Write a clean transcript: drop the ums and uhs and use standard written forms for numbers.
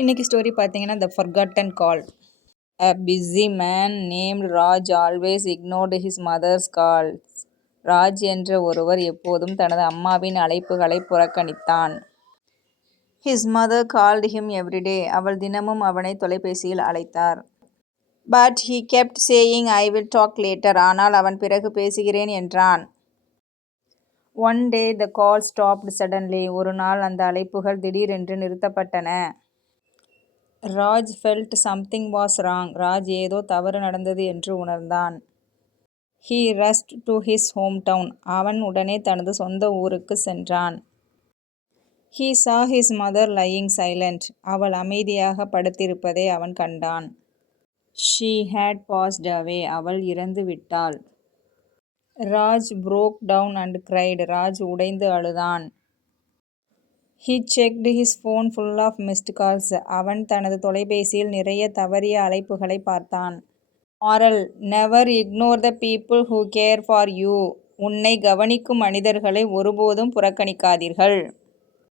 இன்னைக்கு ஸ்டோரி பார்த்தீங்கன்னா the forgotten call. A busy man named Raj always ignored his mother's calls. Raj என்ற ஒருவர் எப்போதும் தனது அம்மாவின் அழைப்புகளை புறக்கணித்தான். His mother called him every day. அவள் தினமும் அவனை தொலைபேசியில் அழைத்தார். But he kept saying I will talk later. ஆனால் அவன் பிறகு பேசுகிறேன் என்றான். One day the call stopped suddenly. ஒரு நாள் அந்த அழைப்புகள் திடீரென்று நிறுத்தப்பட்டன. Raj felt something was wrong. Raj ஏதோ தவறு நடந்தது என்று உணர்ந்தான். He rushed to his hometown. அவன் உடனே தனது சொந்த ஊருக்கு சென்றான். He saw his mother lying silent. அவள் அமைதியாக படுத்திருப்பதை அவன் கண்டான். She had passed away. அவள் இறந்து விட்டாள். Raj broke down and cried. Raj உடைந்து அழுதான். He checked his phone full of missed calls. அவன் தனது தொலைபேசியில் நிறைய தவறிய அழைப்புகளை பார்த்தான். Moral: never ignore the people who care for you. உன்னை கவனிக்கும் மனிதர்களை ஒருபோதும் புறக்கணிக்காதீர்கள்.